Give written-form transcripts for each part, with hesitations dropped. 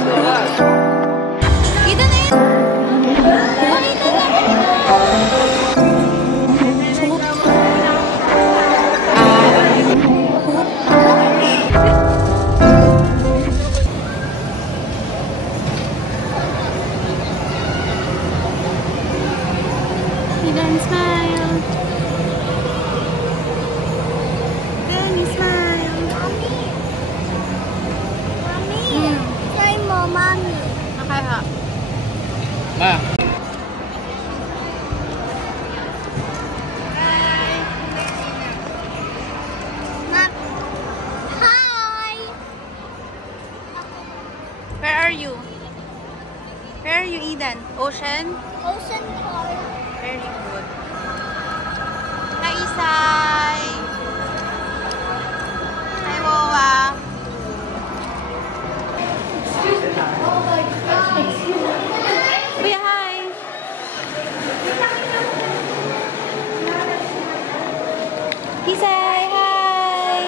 Kita na yun. Idan, smile. Danny, smile. Mommy. Say more, mommy. Okay, ha. Ma. Hi. Where are you? Where are you, Eden? Ocean? Ocean car. Very good. Hi, Isay. Hi, Wawa. Oh my God. Kuya, hi. Isay, hi.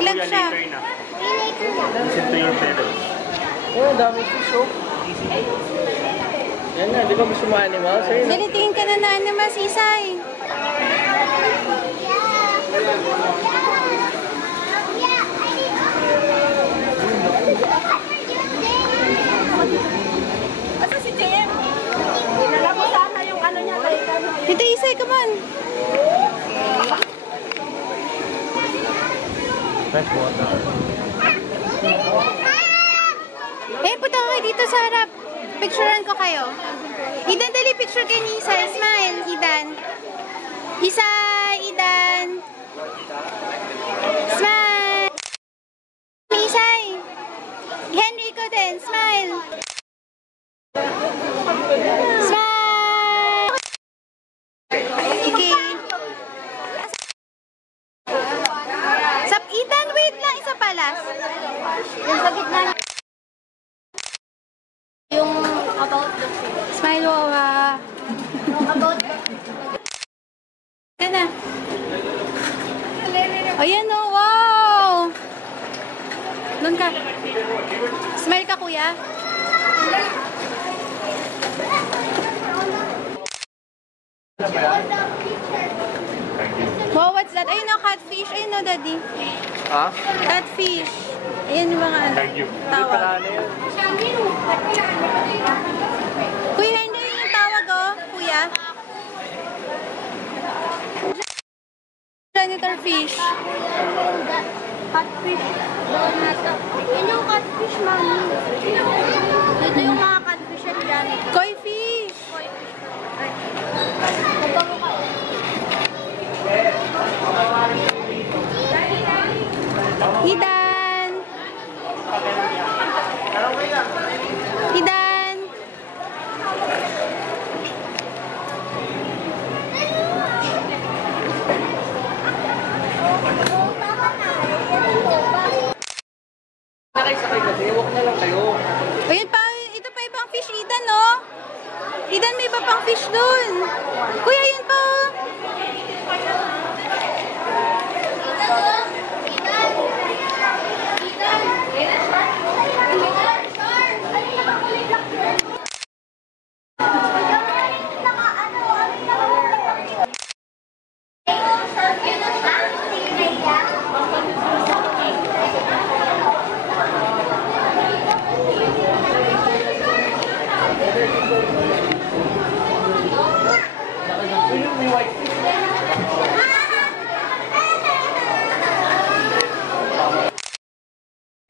Ilan siya? Listen to your parents. Oh, dami fish, oh. Yan na, di ba gusto mo animals? Dali, tingin ka na na animals, Isay. Asa si Jem? Nalala ko sana yung ano niya. Dito, Isay, come on. Fresh water. Eh, punta ko kayo dito sa harap. Picturean ko kayo. Idan, dali, picture kay ni Isay. Smile, Idan. Isay, Idan. Smile. Isay. Henry ko din. Smile. Smile. Okay. Idan, wait lang. Isa palas. Yung sa gitna. Yung about the fish. Smile, Wawa. Yung about Ka na. Ayan o, wow! Doon ka. Smile ka, kuya. Wow, what's that? Ayun o, catfish. Ayun o, daddy. Ha? Catfish. Ayan yung mga ano. Tawag. Kuya, hindi yun yung tawag o, kuya. Janitor fish. catfish. Yun yung catfish, mami. Ito yung mga catfish at dyan. Koi fish. Mabango ka. Idan. Idan. Sakay kasi, huwag na lang kayo. Ayun pa, ito pa ibang fish, Idan, no? Idan, may iba pang fish dun. Kuya, yun pa.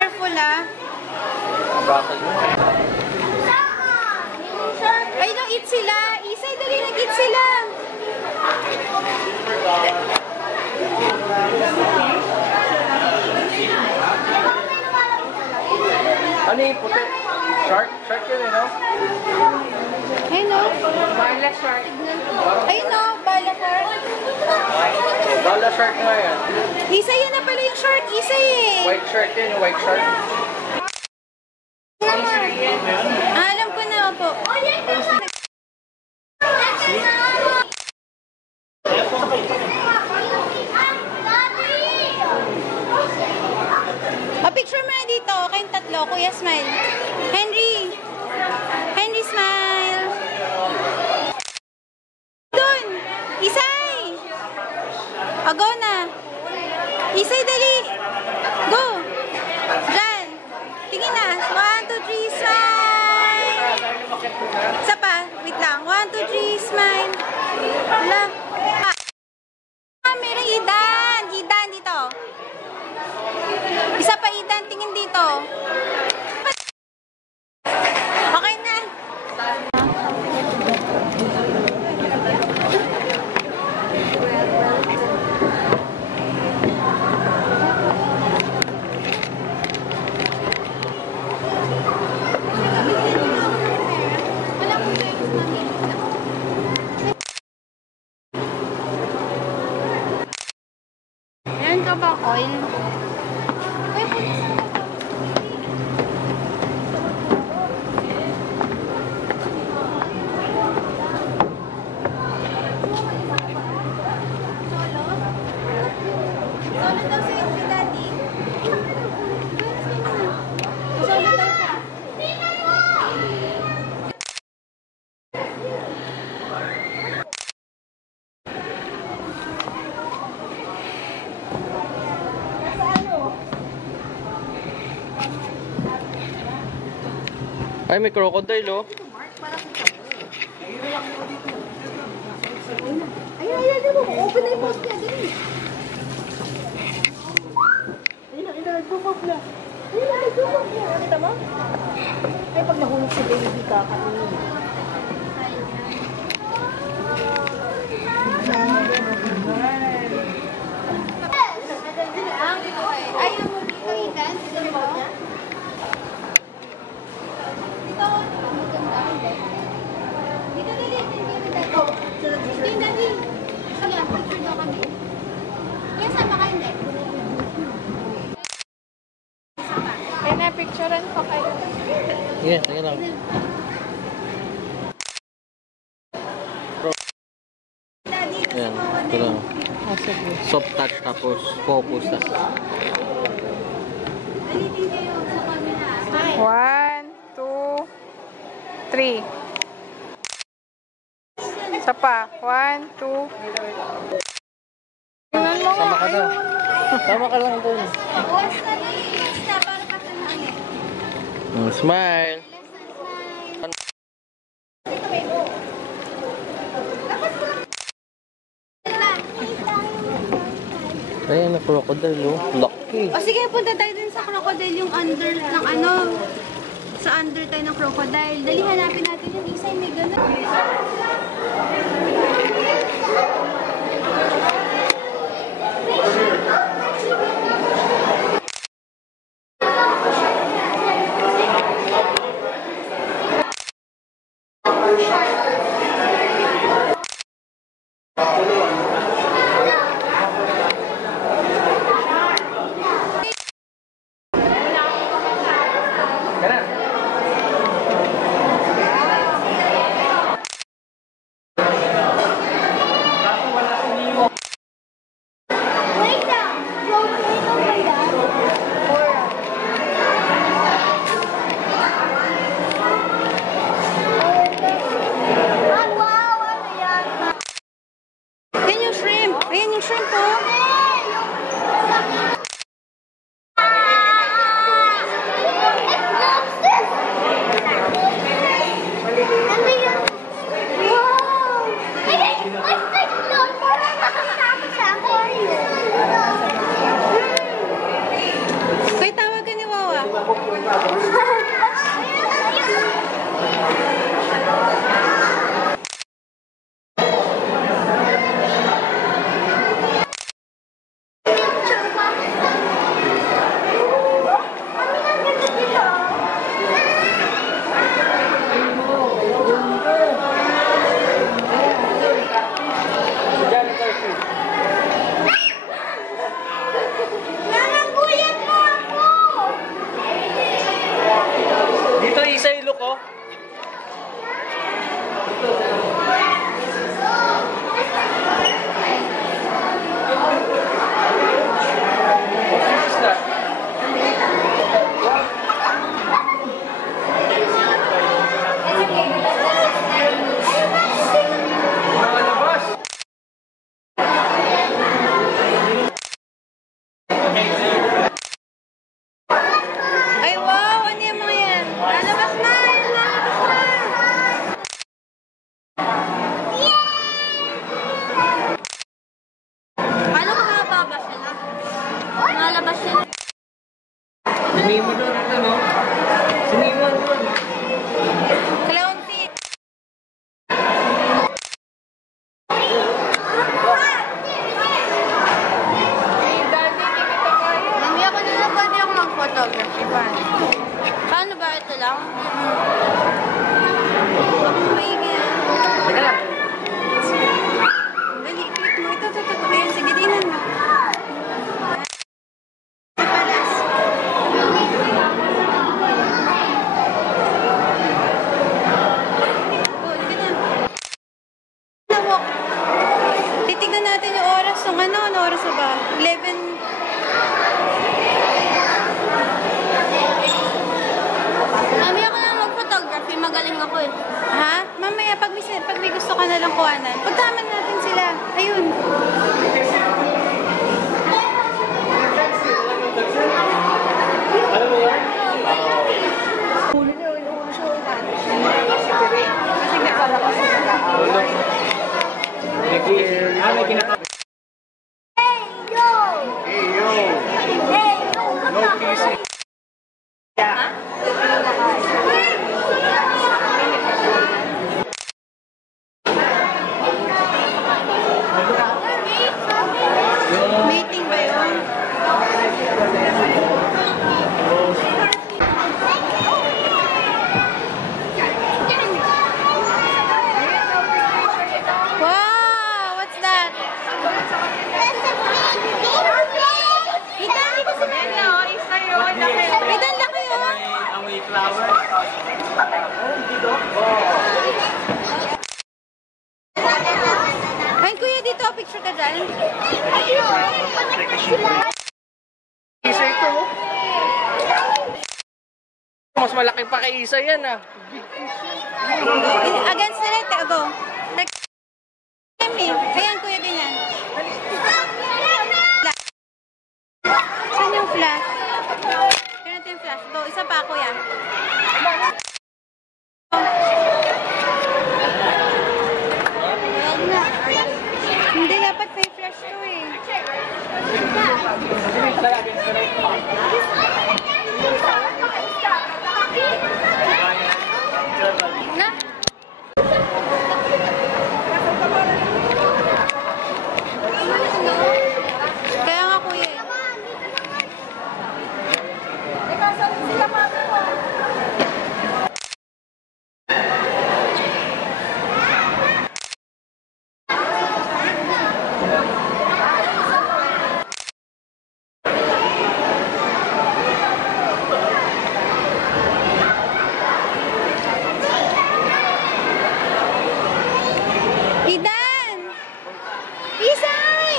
Careful, ah. Ay, nag-eat sila. Isay, dali, nag-eat sila. Ano yung puti? Shark? Shark yun eh, no? Ay, no. Bala shark. Ay, no. Bala shark. Bala shark nga yan. Isay, yan na pala yung shark. Isay, eh. White shark yun, yung white shark. Alam ko na po. picture mo na dito. Kayong tatlo. Kuya, smile. Henry. Henry, smile. Doon. Isay. O, go na. Isay, dali. Go. Diyan. Tingin na. 1, 2, 3, smile. Isa pa. Wait lang. 1, 2, 3, smile. Wala. Merong Idan. Idan dito. Isa pa, Idan. Tingin dito. Okay na. Meron ka ba coin? Solo daw si Daddy. Solo daw siya. Ay, may crocodile, oh. Ayun mo. Open na yung post niya. Dali. Ayun na. Nagpupop na. Kita mo? Ay, pag nahulog si baby ka, kakainin. Ayaw mo dito, Idan. Dito mo. Dito. Dito, dali. Dito, Daddy. Sige, picture daw kami. Kaya sama ka, hindi. Kaya na, picturean ko kayo. Yes, sige lang. Ayan, ito lang. Soft touch tapos focus. Dali din kayo sa camera. Smile. 1, 2, 3. Isa pa. 1, 2. Sama ka daw. Sama ka lang doon. Buwas na lang. Buwas na. Para patanangin. Smile. Ayan na crocodile, oh. Lucky. O sige, punta tayo dun sa crocodile, yung under ng ano. Sa under tayo ng crocodile. Dali, hanapin natin yung isa, may gano'n. Wait lang. Wait lang. Wow, ano yan? Yan yung shrimp. Ayan yung shrimp, oh. Kaya tawag ka ni Wawa. Sinimo doon ito, no? Sinimo doon. Clown feet. Mami, ako na lang pwede ako mag-photography pa. Paano ba ito lang? Maigi yan. Teka lang. Dali, click mo. Ito. Ayan, sige, dinan mo. Palas. Oh, hindi na. Nawak. Titignan natin yung oras ng ano oras na ba? 11. Mami, ako na mag-photography. Magaling ako eh. Ha? Mamaya, pag may gusto ka na lang kuhanan, pagkaman natin sila. Ayun. Huli niyo, inuuna siya ulit. Kasi nakalakas na nag-aaway. May kinaka- Hey, yo! Hey, yo! Hey, yo! No kissing. Mating ba yun? Wow! What's that? Ethan, dito sa Ethan, laki yun. Amoy flower. Ay, kuya, dito. Picture ka dyan. Isa ito. Mas malaki pa kay Isa yan, ah. Against the light. Go. Ayan, kuya, ganyan. Saan yung flash? Kaya natin yung flash. Go, isa pa, kuya. Hindi, dapat may flash to eh. Na? Kaya nga kuya eh. Idan! Isay!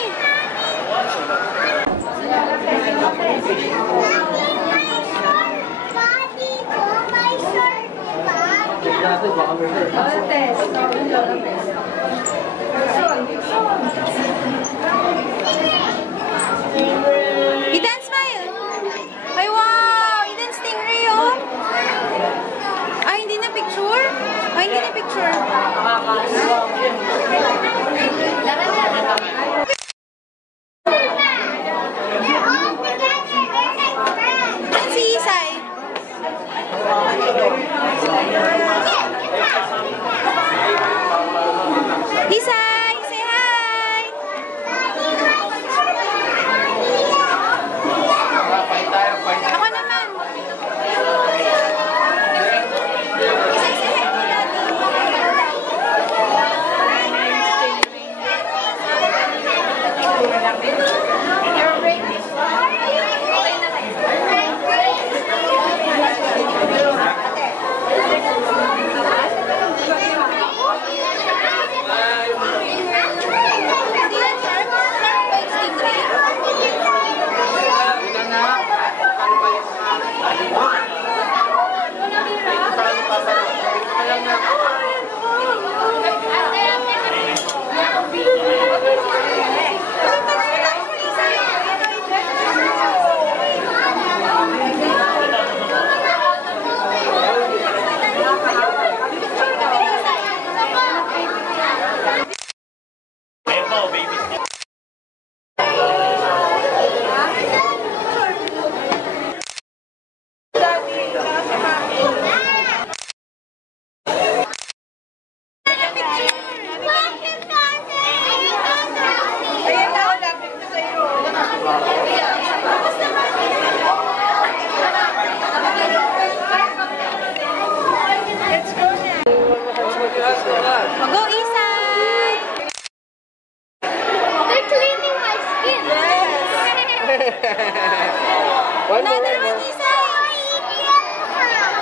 Idan, smile! Ay, wow! Idan, stingray, oh! Ay, hindi na picture? Ay, hindi na picture. Yan si Isay. Isay, say hi!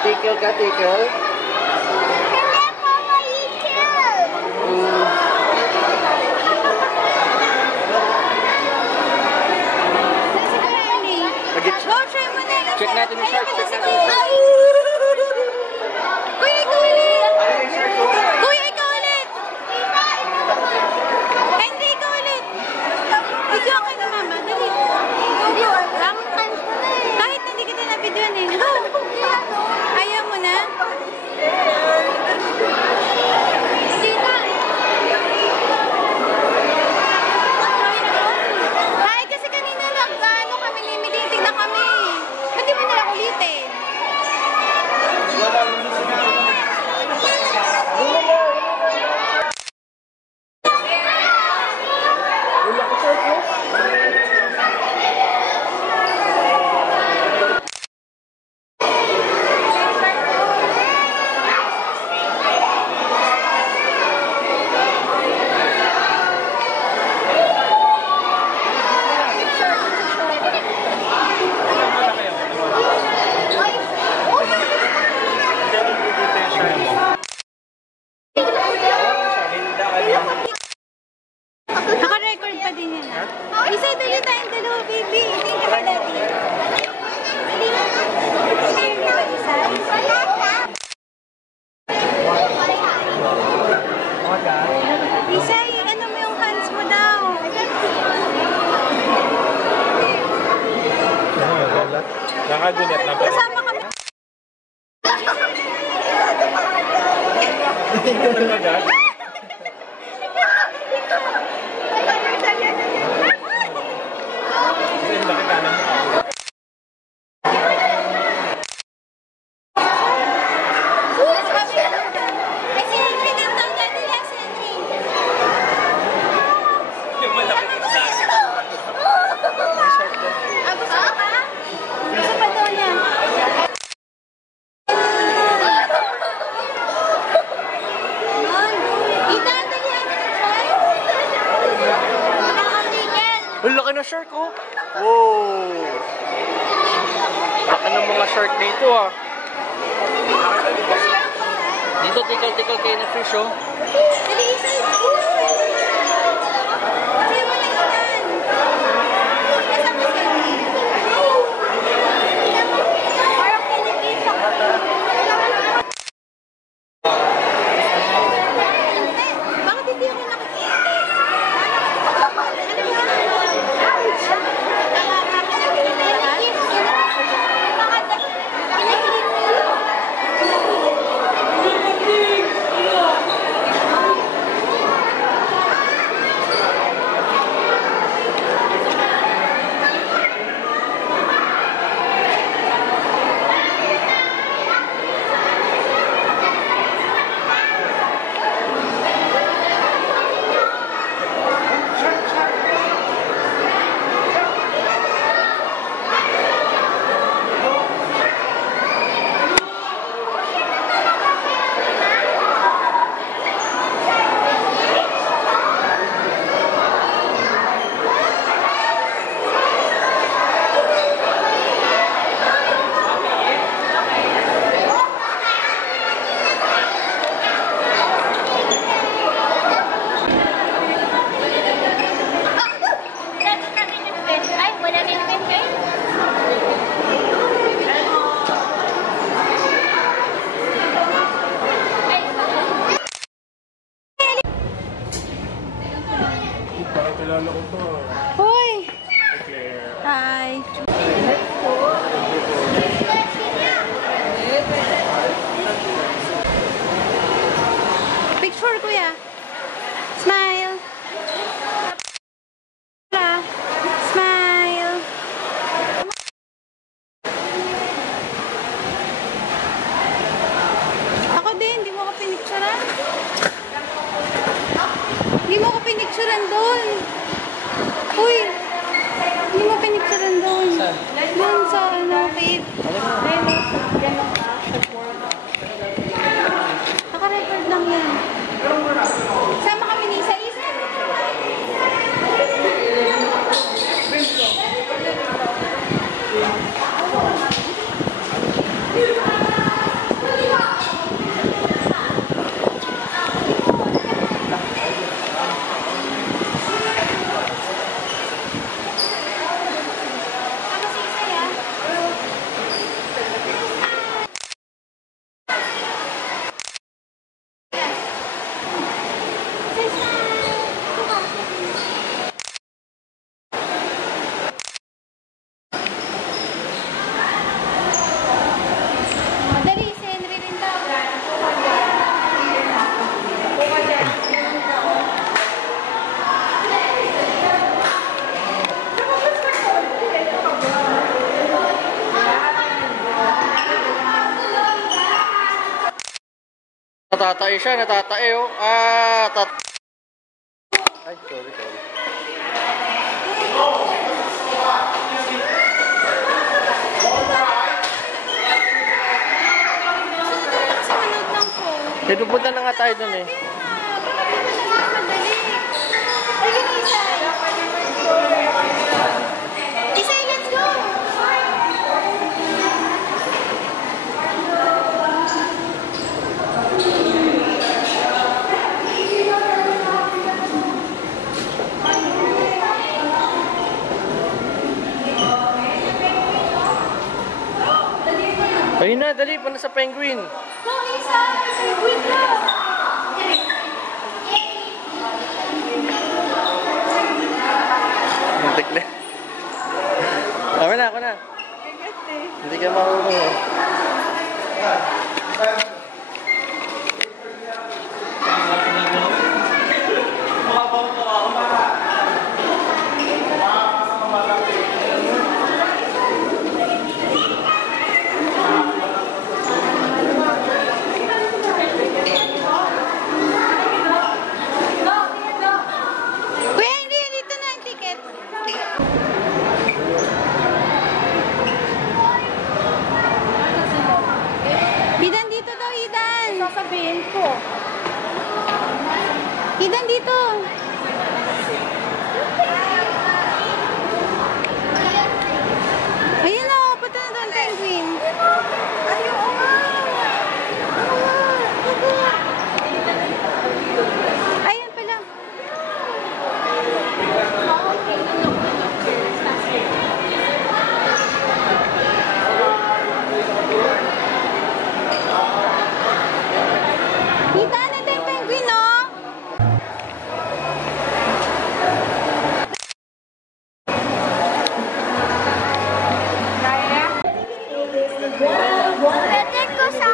Tickle ka, tickle. Go, try mo na. Check natin yung shark. Check natin. Kuya, ikaw ulit. Kuya, ikaw ulit. Henry, ikaw ulit. Video ka na, mama. Dali. Kahit hindi kita na-videoan eh. Go. Ayaw mo na? Hi, kasi kanina lang ano kami limiting. Tignan kami. Ba't di mo nila ulitin? Naka-record pa din yan. Isa, dali tayong dalawa, baby. Tingin ka, daddy. Isa, ano mo yung hands mo daw? Nakagulat na. Kasama kami. Ang laki ng shark, oh! Wow! Laki ng mga shark dito, ah. Dito, tikal-tikal kayo na fish, oh. Bakit hindi ako nakikita? Natatae siya, natatae oh. Ay, sorry. Sa manood ng phone. Eh, pupunta na nga tayo dun eh. Madali. Ayun, Isay, let's go! Ayun na, dali, pa na sa penguin. Go, Isay! Wait lang! Muntik na. Ako na. Hindi ka marunong eh. Kuya Henry, dito na ang ticket. Hidan dito daw, Hidan. Sasabihin ko. Hidan dito. Ayun na, punta na doon, penguin. Ayun pala. Kita na din penguin, no? Pwede ko sa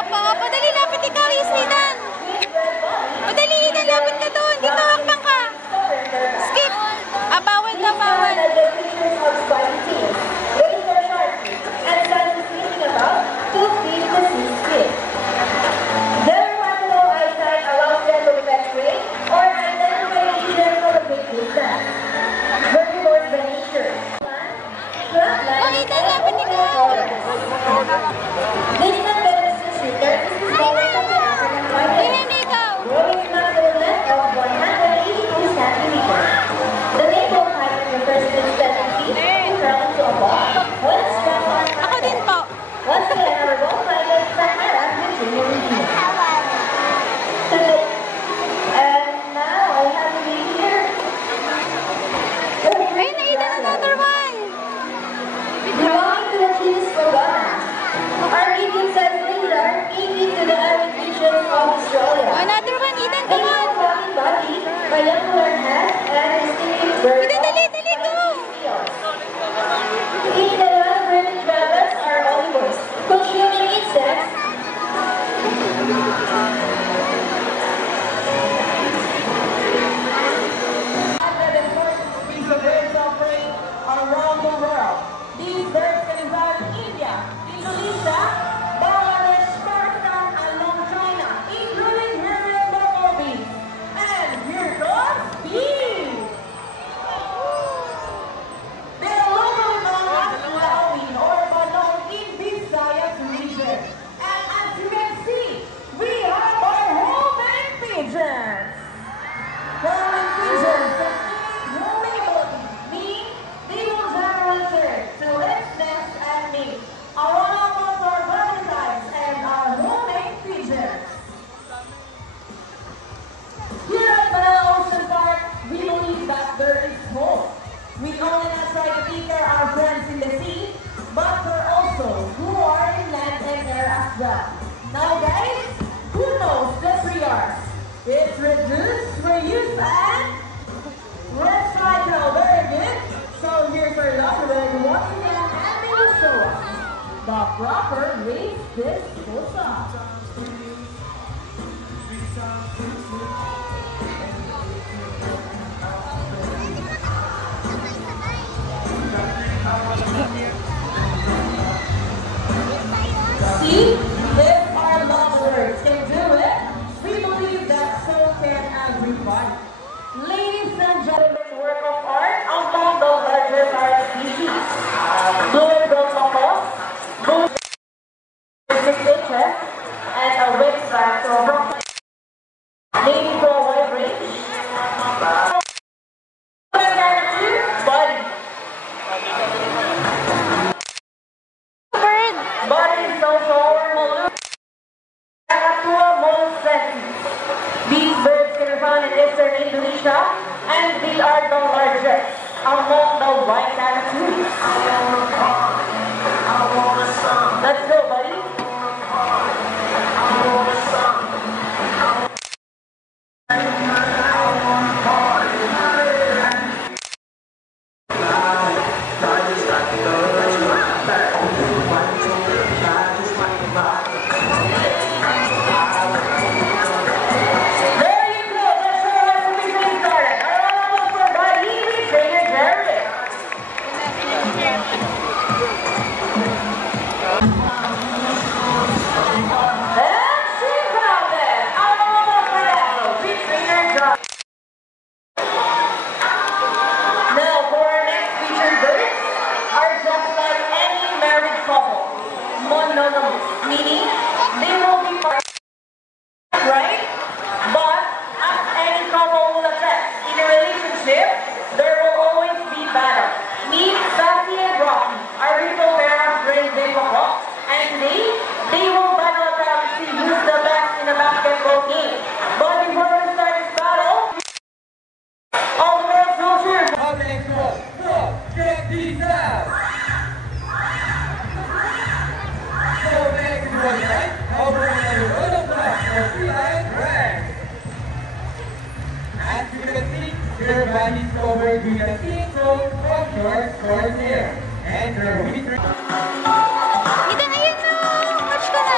Opo, dali lapit ikaw, Islidan. Dali, Idan, lapit ka doon. Dito, hakbang ka. Skip. Bawal ka, bawal. Oh, Idan, lapit ikaw. Idan, ikaw. Ako din po. Ayun na, Idan, another one. Belonging to the genus Pagana. Our region says Lindar, native to the arid regions of Australia. Another one, Idan, They come on. have a rocky body, triangular head, and distinctive bird. Idan, dali, go. Each the land-breeding rabbits are omnivores, consuming insects. Species of birds operate around the world. These birds can reside in India, Indonesia, Bangladesh, Pakistan, and Long China, including Hurrian bumblebees. And here goes bees. They are locally known as Laomin or Balong in Visayas region. And as you can see, we have our homing pigeons. Homing pigeons mean they will generally return to its nest and mate. Our animals are valentine's and our homing pigeons. Here at Manila Ocean Park, we believe that there is hope. We only not try to take care of our friends in the sea, but we're also who are in land and air as well. Now guys, who knows the 3 R's? It's reduce, reuse, and recycle. Very good. So here's our document once again, and they will show us the proper waste disposal. See, if our loved ones can do it, also our molus, Kakatua molescentis. These birds can be found in eastern Indonesia, and they are the largest among the white cockatoos. Let's go, buddy. Meaning, they will be partners, right? But as any couple will affect in a relationship, there will always be battle. Meet Sassy and Rocky, a beautiful pair of twins they walk, and today they will battle it out to see who's the best in a basketball game. But before we start this battle, all the world soldiers. Check these out. As you can see, their bodies covered with a thin coat of short hair, and their winter. Eden, ayun na! Watch ka na!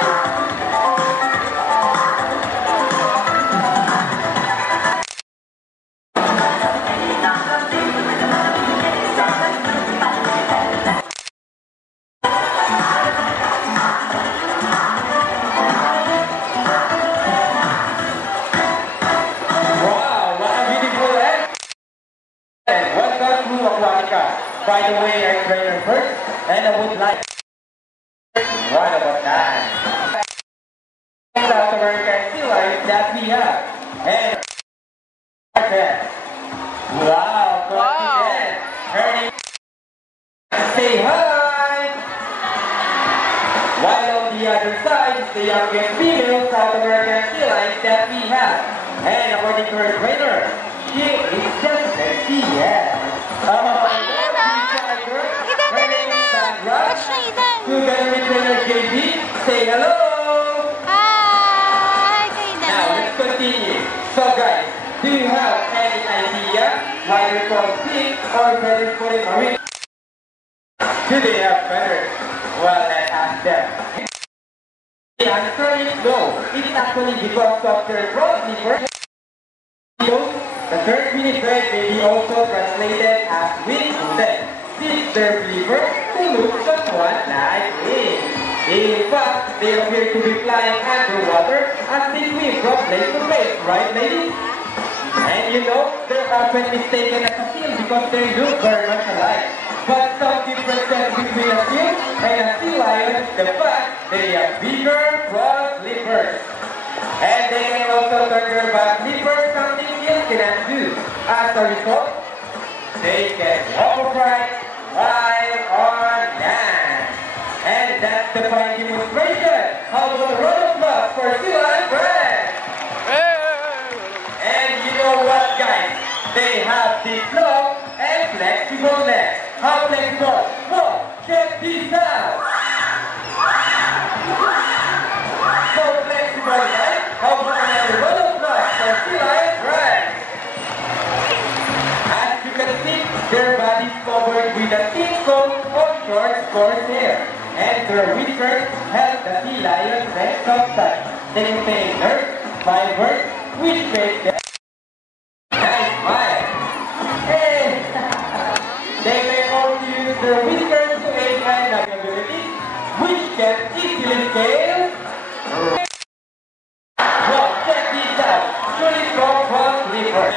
By the way, our trainer first, and I would like one of a kind. South American sea lions that we have. And wow, confident. Her name say hi. While on the other side is the youngest female South American sea lions that we have. And according to her trainer, she is just sexy, yeah. Watch na, Eden! Together with trainer JB, say hello! Hi, Eden! Now, let's continue. So guys, do you have any idea why they're called pink or feathers for the marine? Do they have feathers? Well, let's ask them. The answer is no. It is actually because of their broad liver. The third mini bird may be also translated as wing-footed. Since their liver to look somewhat like wings. In fact, they appear to be flying underwater as they swim from place to place, right ladies? And you know, they're often mistaken as a seal because they look very much alike. But some differences between a seal and a sea lion, the fact they have bigger front livers. And they can also turn their back livers, something seals cannot do. As a result, they can walk upright while on land. And that's the fine demonstration. How about a round of applause for sea lion bread? And you know what, guys? They have this long and flexible legs. How flexible? Well, check this out. So flexible, right? How about another round of applause for sea lion bread? As you can see, their bodies covered with a thin coat of short, coarse hair, and their whiskers help the sea lion's rest of touch. They contain nerves, fibers, which make them nice smile. Hey! They may also use their whiskers to aid hand abilities, which can easily scale. Well, check this out. Truly strong front liver.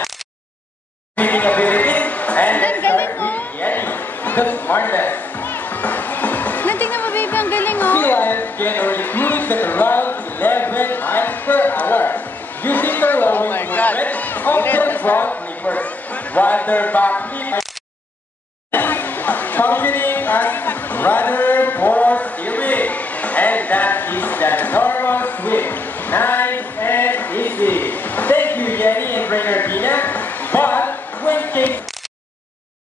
Speaking abilities, and let's start with Yeti, the smartest. Tingnan mo, baby, ang galing, oh. Sea lions generally cruise at around 11 miles per hour, using their lowering movement of their front livers, while their back livers functioning as rather for steering. And that easy. Thank you, Yenny and Trainer Gina. But when Kate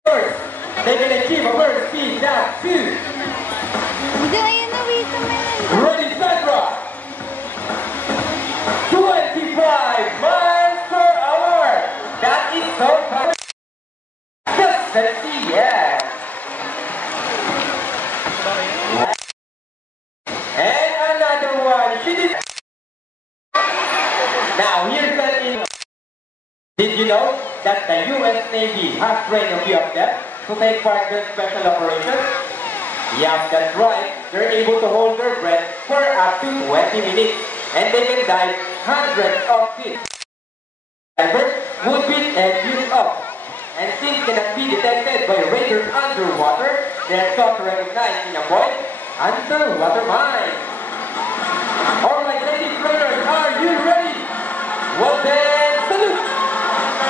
first, they can achieve a burst speed now 2. Hindi, ayun na, wait naman. Ready, Sandra. 25 miles per hour. That is so fast. Just let's see, yeah. And another one. She did. Now here's the in. Did you know that the U.S. Navy has trained a few of them to take part in special operations? Yeah, that's right. They're able to hold their breath for up to 20 minutes, and they can dive hundreds of feet. Divers would be used up, and since cannot be detected by radar underwater, they're thought to recognize and avoid underwater mines. Alright, ladies trainers, are you ready? Well then, salute!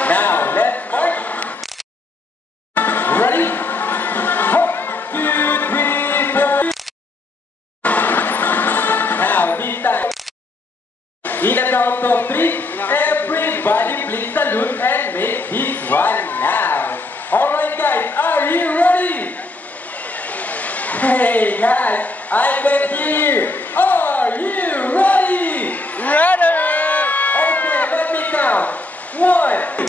Now, let's march. Ready? 1, 2, 3, 4. Now, this time, in a count of 3, everybody please salute and make this one loud. Alright guys, are you ready? Hey guys, I can hear you. Are you ready? Ready! Okay, let me count. 1.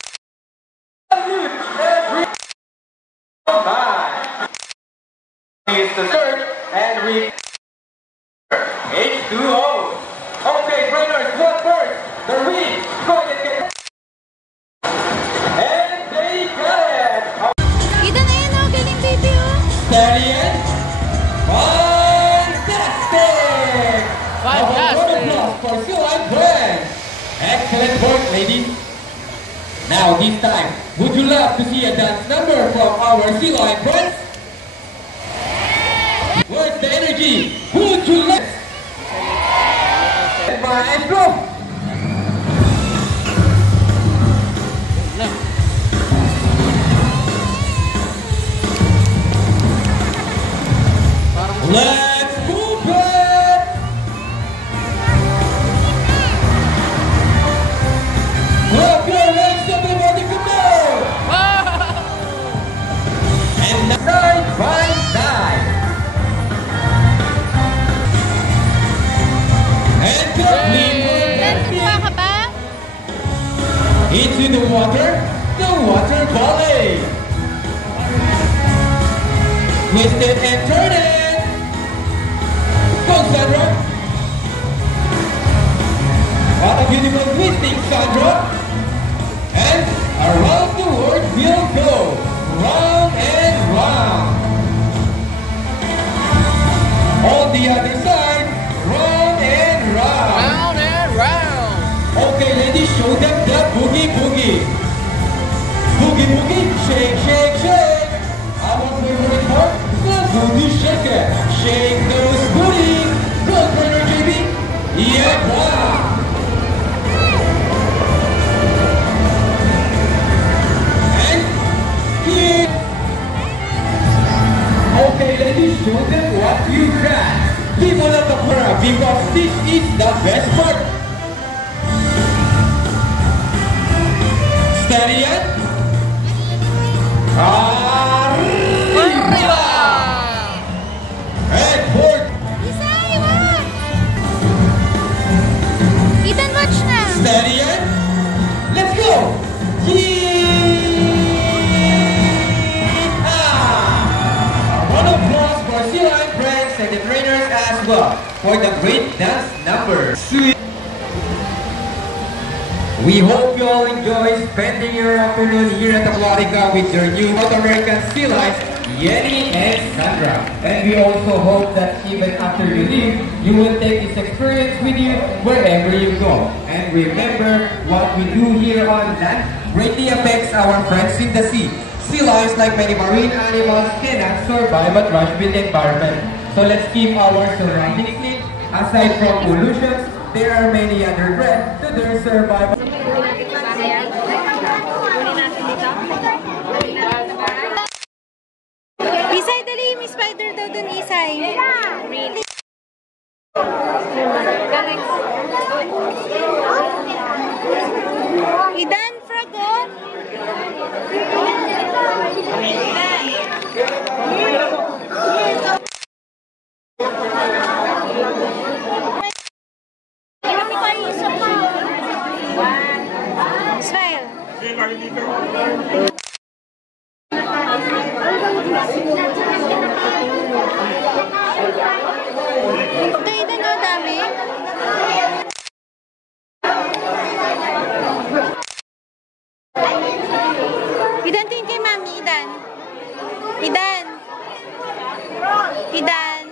Salute every. Bye. Use the search and read H2O. Okay, trainers, what first? The read. Go ahead, get. And they got it. Kita na yun, oh. Galing, baby, oh. Steady and fantastic! Fantastic! For Sea Lion Friends. Excellent work, ladies. Now, this time, would you love to see a dance number from our Sea Lion Friends? Where's the energy? Would you love? And go! Let's move it! Clap your hands, everybody, come on! And side by side. And complete Natuwa ka ba? into the water volley. Twist it and turn it. Go, Sandra. What a beautiful twisting, Sandra. And around the world we'll go. Round and round. On the other side, round and round. Round and round! Okay, ladies, show them the boogie boogie. Boogie boogie, shake, shake, shake. Our favorite part, the booty shaker. Shake those booties. Go, trainer JB. Yeah, wow. And here. Okay, ladies, show them what you got. People of the Kora, because this is the best part. Steady and arriba! And forward. Isa, iwan! Ethan, watch na! Steady and let's go! Yeehaw! One applause for Sea Lion Friends and the trainers as well for the great dance number. We hope you all enjoy spending your afternoon here at Aquatica with your new North American Sea Lions, Yenny and Sandra. And we also hope that even after you leave, you will take this experience with you wherever you go. And remember, what we do here on land greatly affects our friends in the sea. Sea lions, like many marine animals, cannot survive a trash-built environment. So let's keep our surroundings clean. Aside from pollution, there are many other threats to their survival. Isay, dali, may spider daw dun, Isay. Really? Idan, Fragot. Smile. Ito, Idan, ang dami. Idan, tingin kay Mami, Idan. Idan. Idan.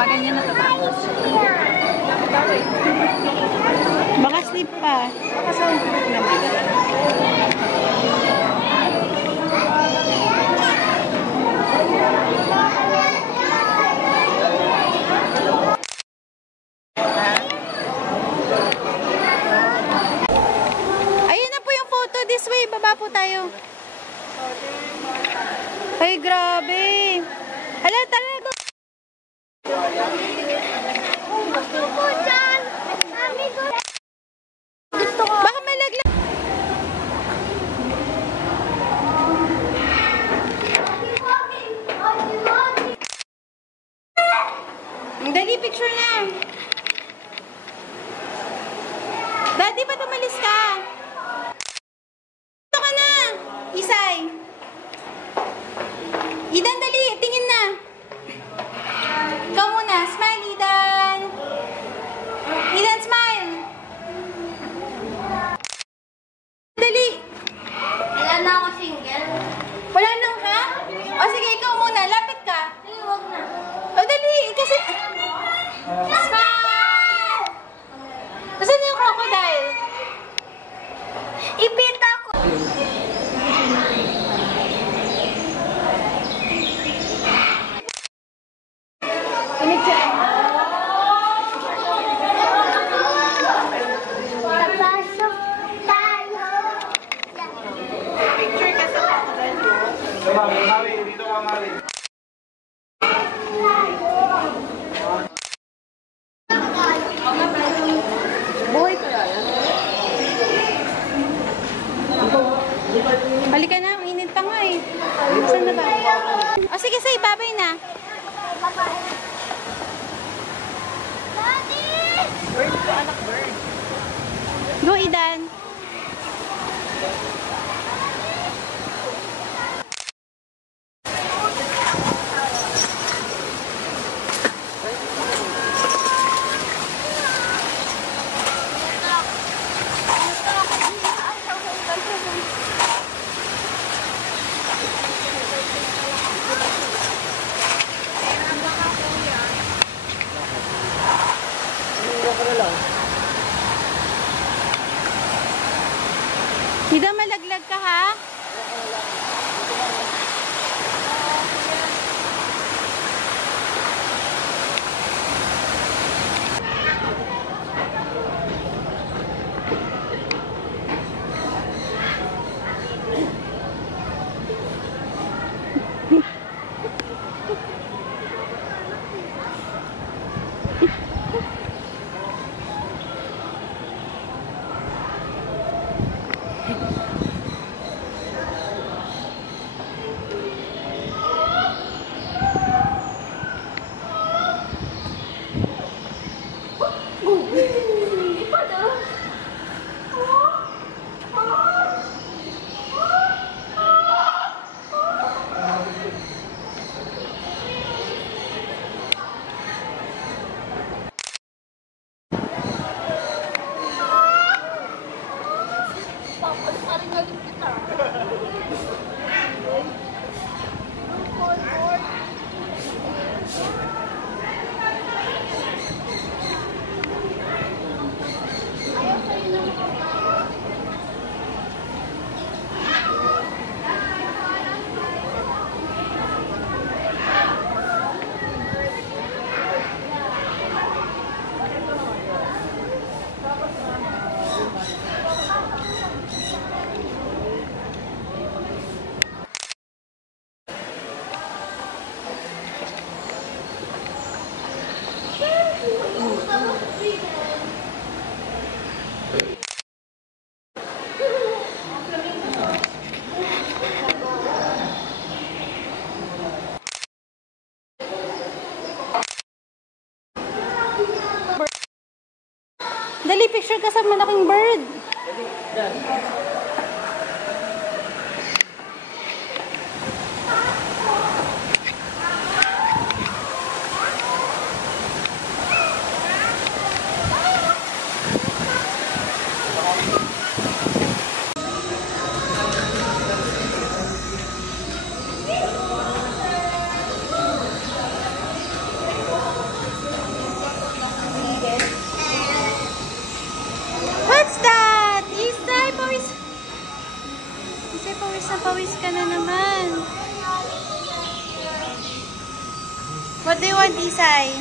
Paganyan na tatapos. Baka sleep pa. Baka soundproof naman. Ayun na po yung photo. This way. Baba po tayo. Ay, grabe. Hala, talaga. Baka may laglag. Dali, picture na. Daddy, ba't umalis ka? Ito ka na. Isay. Idan, dali. Tingin na. Ikaw muna. Smile, Idan. Idan, smile. Dali. Wala na ako single. Wala nang ha? O sige, ikaw muna. Lapit ka. Huwag na. O dali. Kasi... Smile! Nasaan yung crocodile? Ipita ko. Papasok tayo. Picture ka sa crocodile. Dito ka, Mami. Buhay ko yan. Halika na, ang init pa nga eh. Saan na ba? O sige, say, babay na. Daddy! Go, Idan. Dali, picture ka sa malaking bird. What's that? Isay, pawis. Isay, pawis na pawis ka na naman. What do you want, Isay?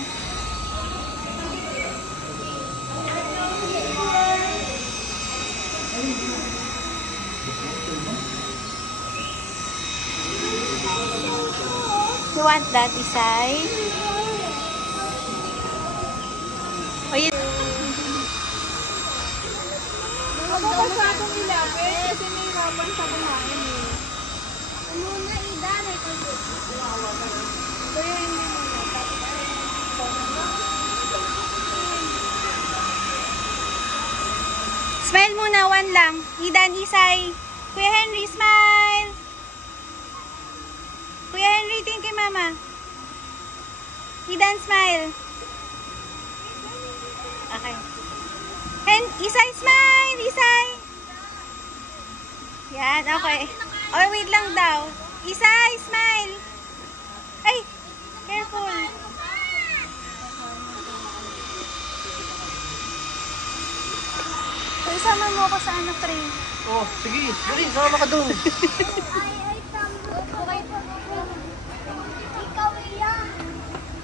You want that, Isay? Oh, you... Mapapasakong ilapit kasi nahirapan sa kumain eh. Muna idan ay kayo. Kaya hindi mo Smile muna, one lang. Idan, Isay. Kuya Henry, smile. Kuya Henry, tingin kay Mama. Idan, smile. Okay. Isay, smile! Isay! Yan, okay. Oh, wait lang daw. Isay, smile! Ay! Careful! So, isama mo ako sa anak rin. Oh, sige. Dali, sama ka doon. Ay, okay po. Ikaw yan.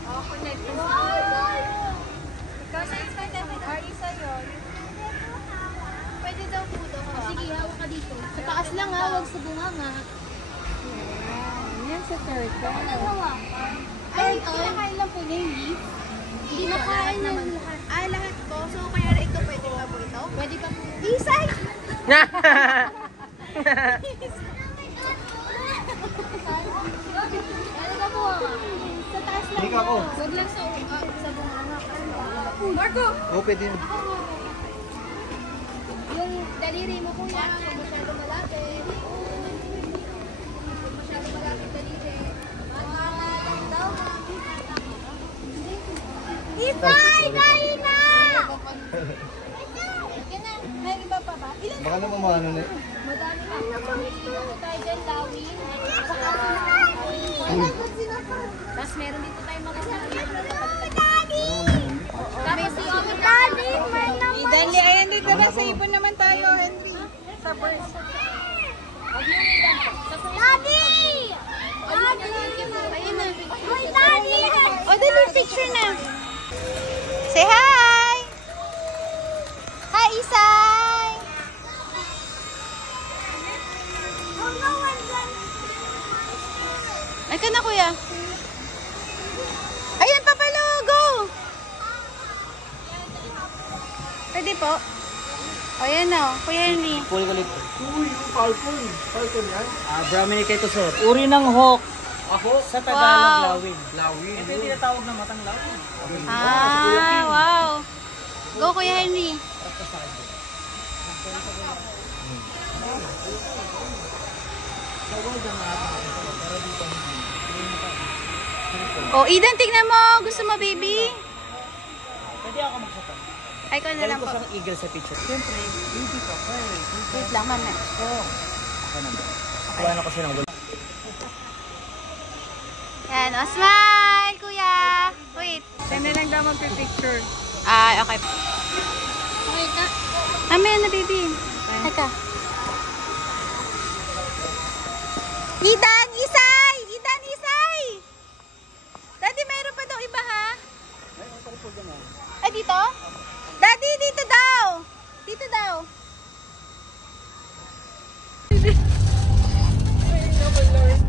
Oh, connect. Ikaw sa excited with Ari sa'yo. Pwede daw po daw. Sige, hawak ka dito. Sa taas lang ha, huwag sa bunganga. Yan sa turtle. Ano hawak? Ay, kinakain lang po niya yung leaf. Hindi nakain naman lahat. Ah, lahat po. So, kaya ito pwede pa po ito? Pwede pa po. Isay! Ano ka po? Sa taas lang. Hindi ka ako. Huwag lang sa bunganga. Marco! Oh, pwede yun. Yung daliri mo kuya, huwag masyado malapit. Huwag masyado malapit daliri. Lang daw. Isay! Dali na! Yan na. May iba pa ba? Ilan? Baka naman maano na. Madami pa. Ano tayo dyan, lawin. Tapos meron dito tayo mga Kami si Daddy! Idali, ayan dito na. Sa ibon naman tayo, Henry. Sa birds. Daddy! Ayun na. Uy, Daddy! O, dali, picture na. Say hi! Hi, Isay! Oh no, I'm done. Ay ka na, kuya. Ayan, Papalo, go! Pwede po. O, yan na, Kuya Henry. Puli ulit. Uy, falcon. Falcon yan. Brahmin kay Tusor. Uri ng hawk. Ako? Sa Tagalog, Wow. lawin. Lawin. Ito yung tinatawag na matang lawin. Ah, wow. Go, Kuya Henry. Oh, Eden, tignan mo. Gusto mo, baby? Pwede ako magsatan. Ay, ko na Galing lang ko po. siyang eagle sa picture. Siyempre, hindi ka pa eh. Wait lang, mama. Ako naman. Kuha na ko siya ng wala. Yan, oh, smile, kuya. Wait. Saan na lang daw magpipicture? Ah, okay. Wait na. Mamaya na, baby. Teka. Idan, Isay! Idan, Isay! Daddy, mayroon pa daw iba, ha? Ay, dito? Daddy, dito daw! Dito daw. Ay, Lord.